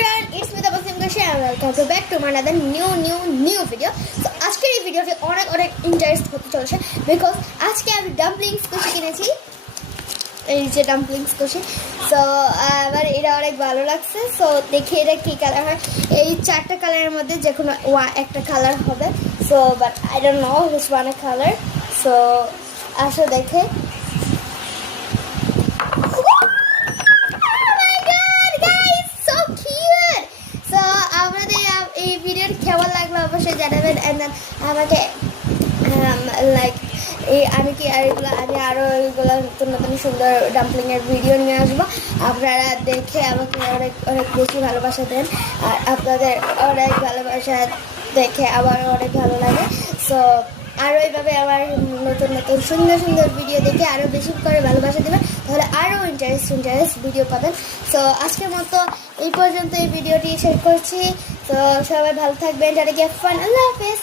everyone, it's me Tabassum Ghashi and welcome back to my another new video. So আজকের এই ভিডিওটি অনেক interest হতে চলেছে বিকজ আজকে আমি ডাম্পলিংস কষে কিনেছি। এই যে ডাম্পলিংস কষে, সো আমার এটা অনেক ভালো লাগছে। সো দেখি এটা কী কালার হয়। এই চারটা কালারের মধ্যে যে কোনো একটা কালার হবে। So but I don't know which one A colour. So আসো দেখে। এই ভিডিওর কেমন লাগলো অবশ্যই জানাবেন। অ্যান্ড দেন আমাকে লাইক আমি আরও এইগুলো নতুন সুন্দর ডাম্পলিংয়ের ভিডিও নিয়ে আসবো। আপনারা দেখে আমাকে অনেক বেশি ভালোবাসা দেন, আর আপনাদের অনেক ভালোবাসা দেখে আমার অনেক ভালো লাগে। সো আরও এইভাবে আমার নতুন সুন্দর ভিডিও দেখে আরও বেশি করে ভালোবাসা দেবেন, তাহলে আরও ইন্টারেস্ট ভিডিও পাবেন। সো আজকের মতো এই পর্যন্ত এই ভিডিওটি শেষ করছি। তো সবাই ভালো থাকবেন, যারা গিয়ে ফান, আল্লাহ হাফেজ।